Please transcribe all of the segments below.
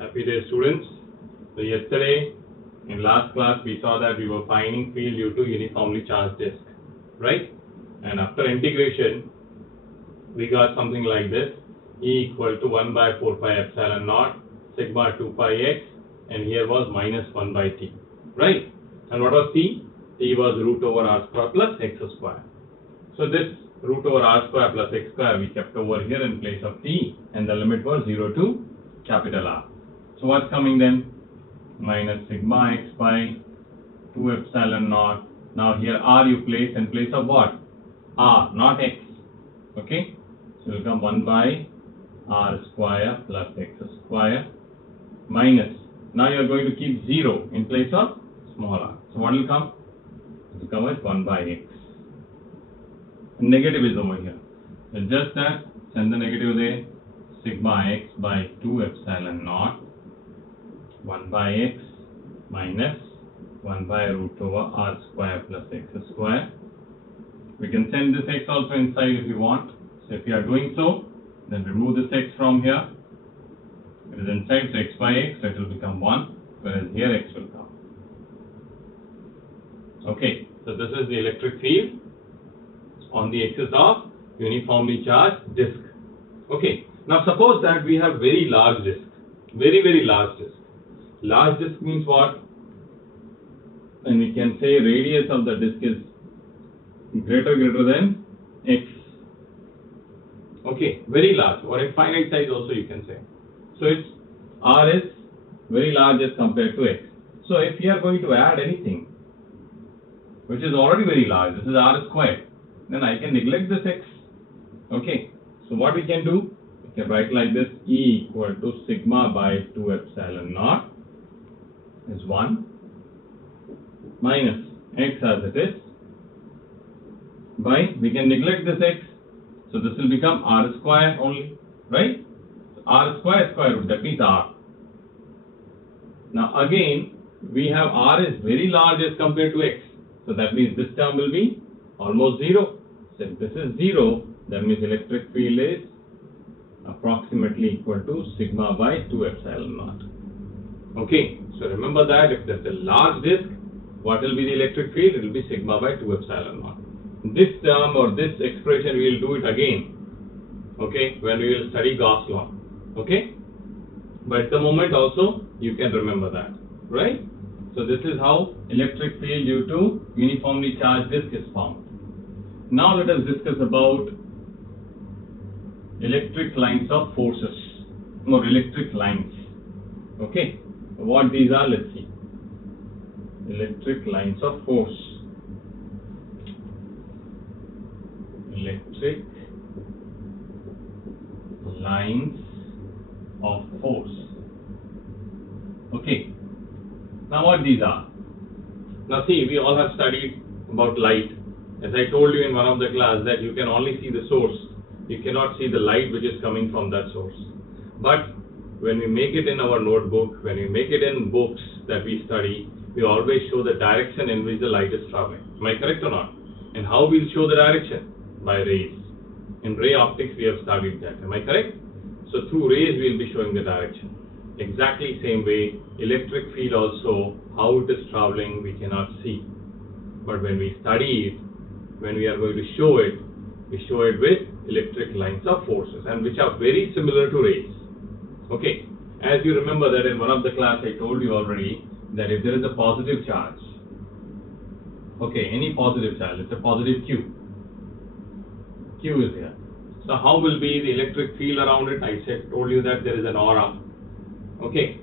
Happy day, students. So yesterday in last class we saw that we were finding field due to uniformly charged disk, right? And after integration we got something like this: E equal to 1 by 4 pi epsilon naught sigma 2 pi x, and here was minus 1 by t, right? And what was t? T was root over r square plus x square. So this root over r square plus x square we kept over here in place of t, and the limit was 0 to capital R. So what's coming then? Minus sigma x by 2 epsilon naught. Now here r you place in place of what? R, not x. Okay? So it will come 1 by r square plus x square minus. Now you are going to keep 0 in place of small r. So what will come? It will come as 1 by x. Negative is over here. So just that, send the negative there. Sigma x by 2 epsilon naught 1 by x minus 1 by root over r square plus x square. We can send this x also inside if you want. So if you are doing so, then remove this x from here. It is inside, so x by x, so it will become 1, whereas here x will come. Okay, so this is the electric field on the axis of uniformly charged disk. Okay, now suppose that we have very large disk, very large disk. Large disk means what? And we can say radius of the disk is greater than x. Okay, very large, or infinite size also you can say. So its r is very large as compared to x. So if you are going to add anything which is already very large, this is r squared, then I can neglect this x. Okay, so what we can do? We can write like this: E equal to sigma by 2 epsilon naught is 1 minus x as it is by, we can neglect this x, so this will become r square only, right? So r square square root, that means r. Now again we have r is very large as compared to x, so that means this term will be almost 0. So if this is 0, that means electric field is approximately equal to sigma by 2 epsilon naught. Okay, so remember that if there's a large disk, what will be the electric field? It will be sigma by 2 epsilon naught. This term or this expression we will do it again, okay, when we will study Gauss law. Okay, but at the moment also you can remember that, right? So this is how electric field due to uniformly charged disk is found. Now let us discuss about electric lines of forces, or electric lines. Okay, what these are, let's see. Electric lines of force. Electric lines of force. Okay, now what these are? Now see, we all have studied about light. As I told you in one of the class that you can only see the source, you cannot see the light which is coming from that source. But when we make it in our notebook, when we make it in books that we study, we always show the direction in which the light is traveling. Am I correct or not? And how we'll show the direction? By rays. In ray optics we have studied that. Am I correct? So through rays we will be showing the direction. Exactly same way, electric field also, how it is traveling we cannot see. But when we study it, when we are going to show it, we show it with electric lines of forces, and which are very similar to rays. Okay, as you remember that in one of the class I told you already that if there is a positive charge, okay, any positive charge, it's a positive Q. Q is here. So how will be the electric field around it? I told you that there is an aura. Okay,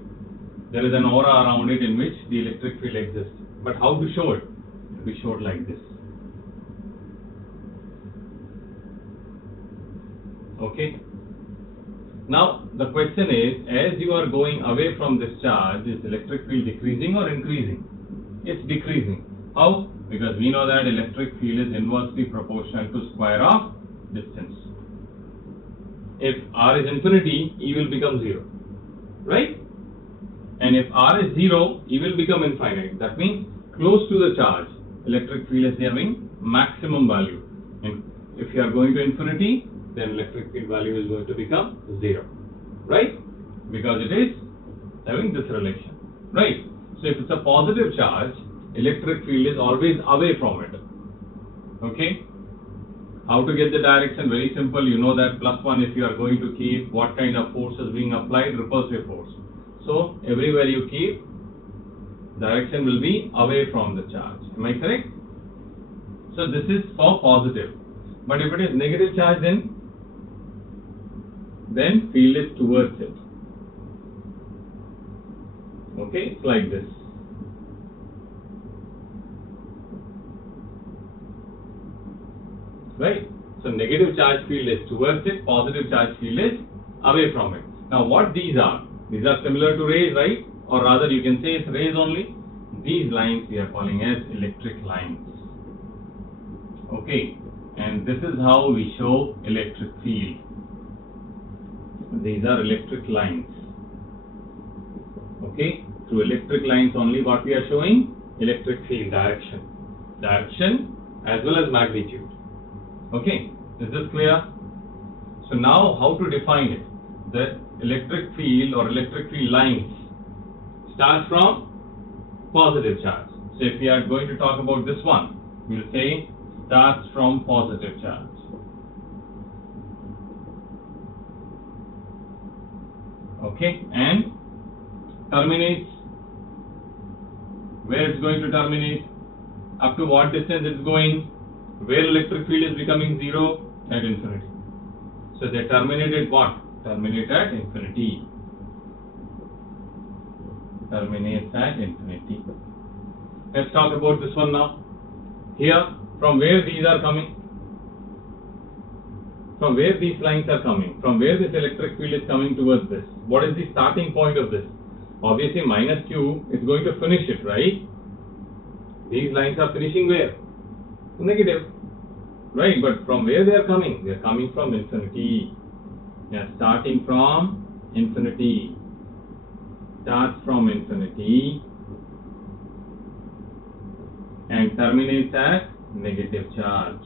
there is an aura around it in which the electric field exists. But how to show it? We show it like this. Okay. Now the question is, as you are going away from this charge, is electric field decreasing or increasing? It's decreasing. How? Because we know that electric field is inversely proportional to square of distance. If r is infinity, E will become 0, right? And if r is 0, E will become infinite. That means close to the charge, electric field is having maximum value. And if you are going to infinity, then electric field value is going to become 0, right? Because it is having this relation, right? So if it's a positive charge, electric field is always away from it. Okay? How to get the direction? Very simple. You know that +1 if you are going to keep what kind of force is being applied? Repulsive force. So everywhere you keep, direction will be away from the charge. Am I correct? So this is for positive. But if it is negative charge, then field is towards it. Okay, it's like this. Right? So negative charge field is towards it, positive charge field is away from it. Now what these are? These are similar to rays, right? Or rather you can say it's rays only. These lines we are calling as electric lines. Okay, and this is how we show electric field. These are electric lines. Okay, through electric lines only what we are showing? Electric field direction. Direction as well as magnitude. Okay, is this clear? So now how to define it? The electric field or electric field lines start from positive charge. So if we are going to talk about this one, we will say starts from positive charge. Okay, and terminates, where it's going to terminate, up to what distance it's going, where electric field is becoming zero, at infinity. So they terminate at what? Terminate at infinity. Terminates at infinity. Let's talk about this one now. Here, from where these are coming? From where these lines are coming? From where this electric field is coming towards this? What is the starting point of this? Obviously minus Q is going to finish it, right? These lines are finishing where? Negative. Right, but from where they are coming? They are coming from infinity. They are starting from infinity. Starts from infinity and terminates at negative charge.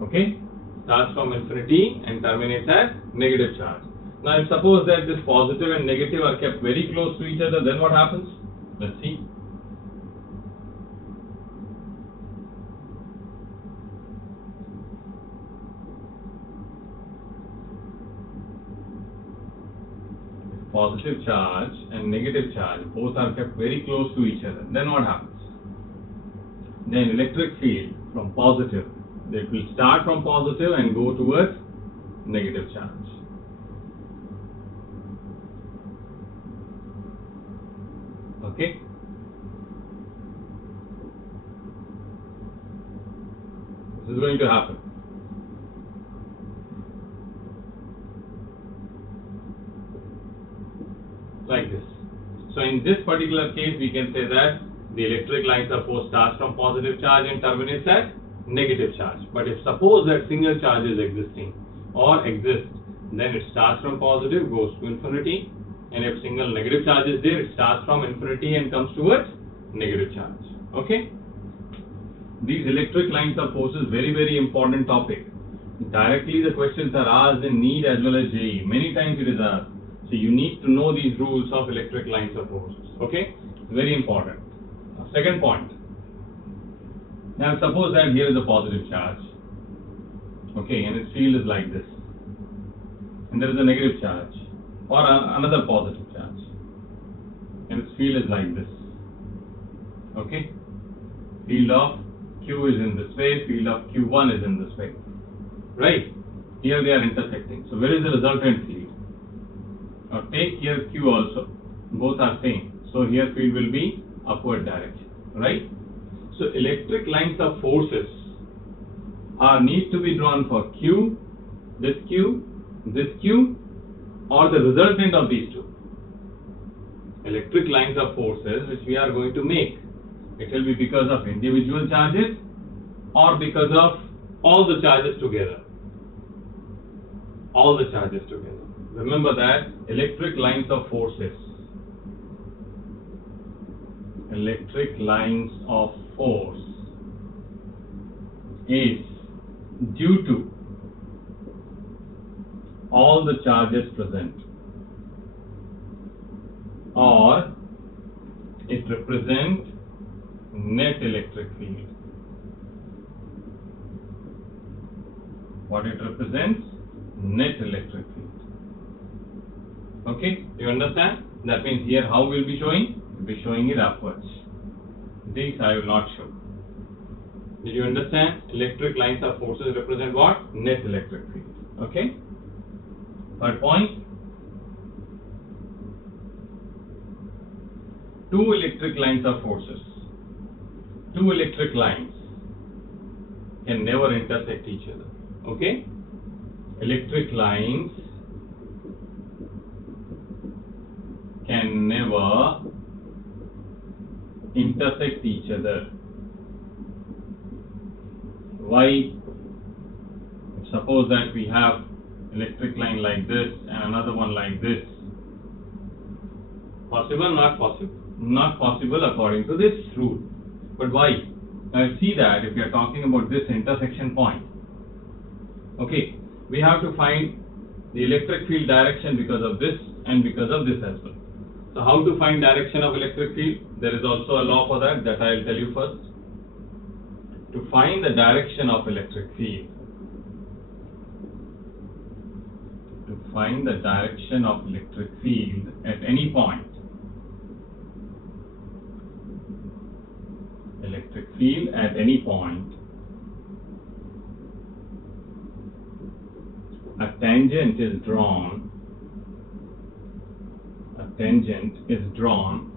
Okay, starts from infinity and terminates at negative charge. Now, if suppose that this positive and negative are kept very close to each other, then what happens? Let's see. If positive charge and negative charge both are kept very close to each other, then what happens? Then electric field from positive, it will start from positive and go towards negative charge. Okay. This is going to happen. Like this. So in this particular case, we can say that the electric lines of force starts from positive charge and terminates at negative charge. But if suppose that single charge is existing or exists, then it starts from positive, goes to infinity, and if single negative charge is there, it starts from infinity and comes towards negative charge. Okay? These electric lines of force is very, very important topic. Directly the questions are asked in NEET as well as JEE. Many times it is asked. So you need to know these rules of electric lines of forces. Okay? Very important. Second point. Now suppose that here is a positive charge. Okay, and its field is like this. And there is a negative charge. Or another positive charge, and its field is like this. Okay, field of Q is in this way, field of Q1 is in this way, right? Here they are intersecting. So where is the resultant field? Now take here Q also, both are same. So here field will be upward direction, right? So electric lines of forces need to be drawn for Q, or the resultant of these two. Electric lines of forces which we are going to make. It will be because of individual charges or because of all the charges together. All the charges together. Remember that electric lines of forces. Electric lines of force is due to all the charges present, or it represents net electric field. What it represents? Net electric field. Okay, you understand? That means here how we'll be showing? We'll be showing it upwards. These I will not show. Did you understand? Electric lines of forces represent what? Net electric field. Okay? Third point. Two electric lines of forces. Two electric lines can never intersect each other. Okay? Electric lines can never intersect each other. Why? Suppose that we have electric line like this and another one like this. Possible? Not possible? Not possible according to this rule. But why? Now see that if we are talking about this intersection point, okay, we have to find the electric field direction because of this and because of this as well. So how to find direction of electric field? There is also a law for that I will tell you first. To find the direction of electric field, at any point, a tangent is drawn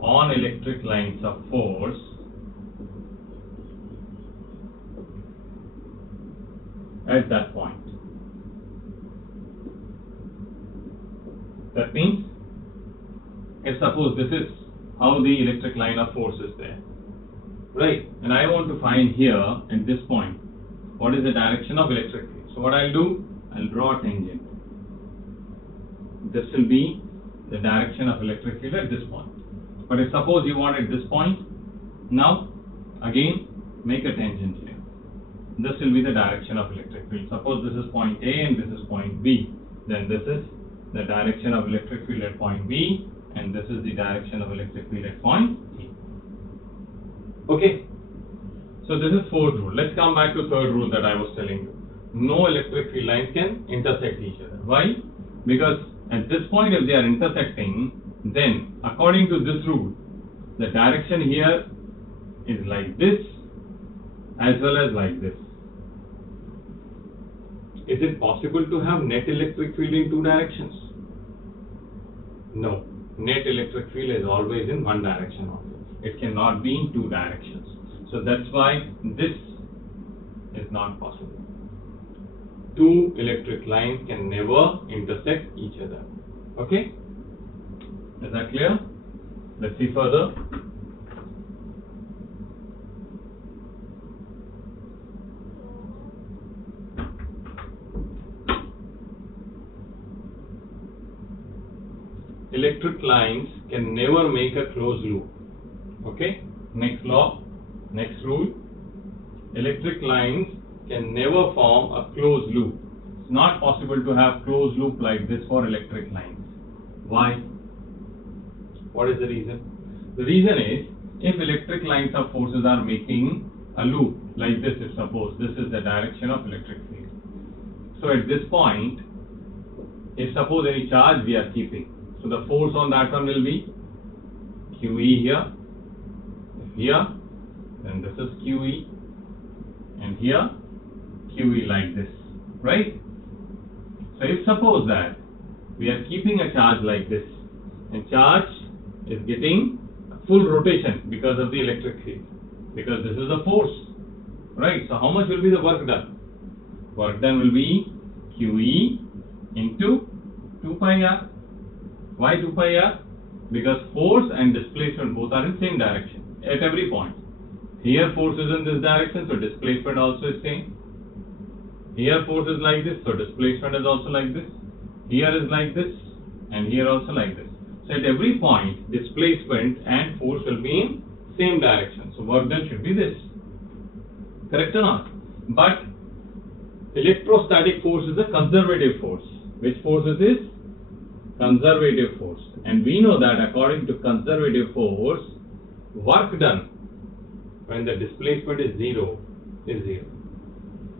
on electric lines of force at that point. That means, if suppose this is how the electric line of force is there, right, and I want to find here at this point what is the direction of electric field. So what I'll do, I'll draw a tangent. This will be the direction of electric field at this point. But if suppose you want at this point, now again make a tangent here. This will be the direction of electric field. Suppose this is point A and this is point B, then this is the direction of electric field at point B, and this is the direction of electric field at point A. Okay, so this is fourth rule. Let's come back to third rule that I was telling you. No electric field lines can intersect each other. Why? Because at this point, if they are intersecting, then according to this rule, the direction here is like this as well as like this. Is it possible to have net electric field in two directions? No. Net electric field is always in one direction only. It cannot be in two directions. So that's why this is not possible. Two electric lines can never intersect each other. Okay? Is that clear? Let's see further. Electric lines can never make a closed loop. Okay? Next law, next rule. Electric lines can never form a closed loop. It's not possible to have closed loop like this for electric lines. Why? What is the reason? The reason is, if electric lines of forces are making a loop like this, if suppose this is the direction of electric field. So at this point, if suppose any charge we are keeping, so the force on that one will be QE here, then this is QE, and here QE like this, right? So if suppose that we are keeping a charge like this, and charge is getting full rotation because of the electric field, because this is the force, right? So how much will be the work done? Work done will be QE into 2 pi r. Why 2 pi r? Because force and displacement both are in same direction at every point. Here force is in this direction, so displacement also is same. Here force is like this, so displacement is also like this. Here is like this, and here also like this. So at every point, displacement and force will be in same direction. So work done should be this. Correct or not? But electrostatic force is a conservative force. Which force is this? Conservative force. And we know that according to conservative force, work done when the displacement is zero is zero.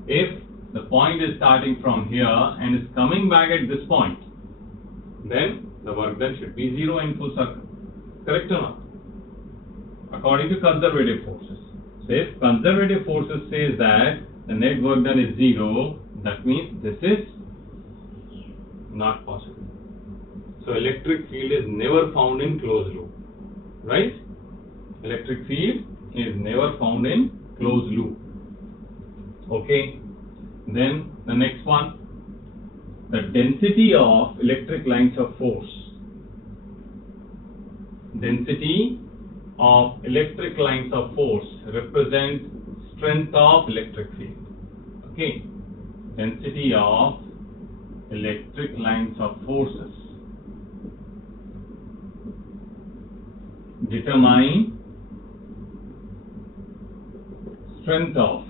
If the point is starting from here and is coming back at this point, then the work done should be zero in full circle. Correct or not? According to conservative forces. So if conservative forces says that the net work done is zero, that means this is not possible. So electric field is never found in closed loop, right? Electric field is never found in closed loop. Okay. Then the next one, the density of electric lines of force. Density of electric lines of force represent strength of electric field. Okay. Density of electric lines of forces determine strength of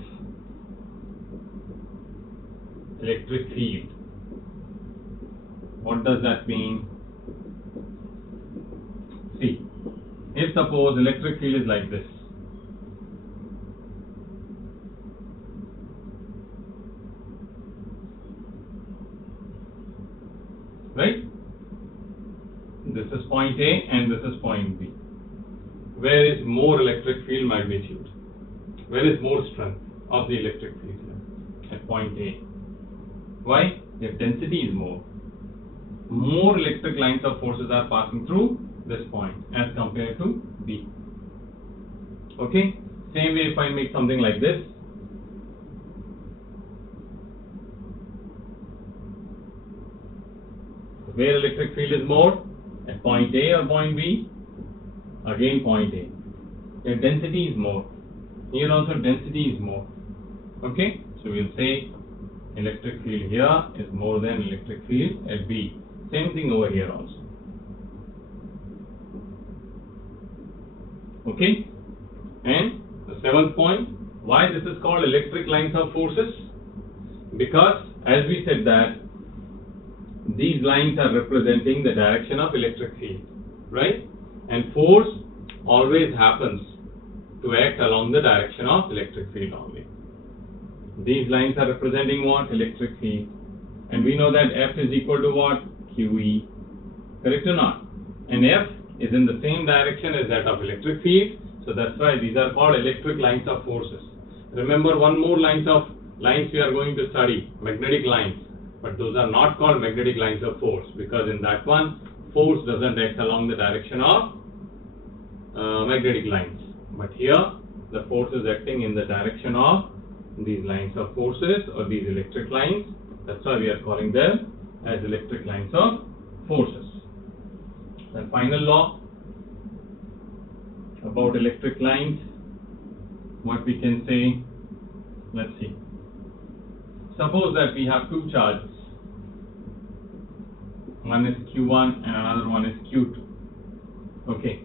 electric field. What does that mean? See, if suppose electric field is like this, right? This is point A and this is point B. Where is more electric field magnitude? Where is more strength of the electric field? At point A. Why? Their density is more. More electric lines of forces are passing through this point as compared to B. Okay? Same way if I make something like this. Where electric field is more? At point A or point B? Again point A. Their density is more. Here also density is more. Okay? So we'll say electric field here is more than electric field at B. Same thing over here also. Okay? And the seventh point, why this is called electric lines of forces? Because as we said that these lines are representing the direction of electric field, right? And force always happens to act along the direction of electric field only. These lines are representing what? Electric field. And we know that F is equal to what? QE. Correct or not? And F is in the same direction as that of electric field. So that's why these are called electric lines of forces. Remember one more lines we are going to study, magnetic lines. But those are not called magnetic lines of force, because in that one, force doesn't act along the direction of magnetic lines. But here, the force is acting in the direction of these lines of forces or these electric lines. That's why we are calling them as electric lines of forces. The final law about electric lines, what we can say, let's see. Suppose that we have two charges. One is Q1 and another one is Q2. Okay.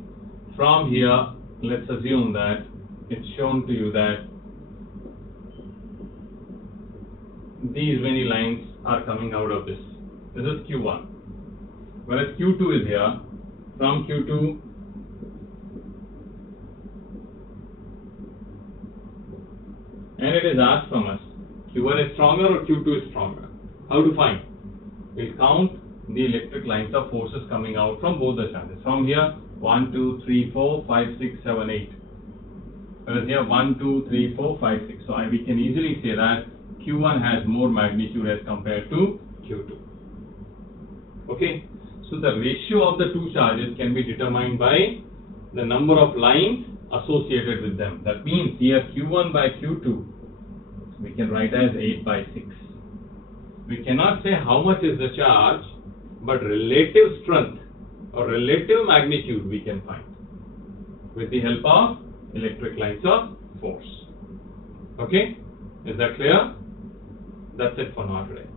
From here, let's assume that it's shown to you that these many lines are coming out of this. This is Q1. Whereas Q2 is here. From Q2, and it is asked from us, Q1 is stronger or Q2 is stronger? How to find? We'll count the electric lines of forces coming out from both the charges. From here, 1, 2, 3, 4, 5, 6, 7, 8. Whereas here, 1, 2, 3, 4, 5, 6. So we can easily say that Q1 has more magnitude as compared to Q2. Okay. So the ratio of the two charges can be determined by the number of lines associated with them. That means here Q1 by Q2 we can write as 8 by 6. We cannot say how much is the charge, but relative strength or relative magnitude we can find with the help of electric lines of force. Okay? Is that clear? That's it for now today.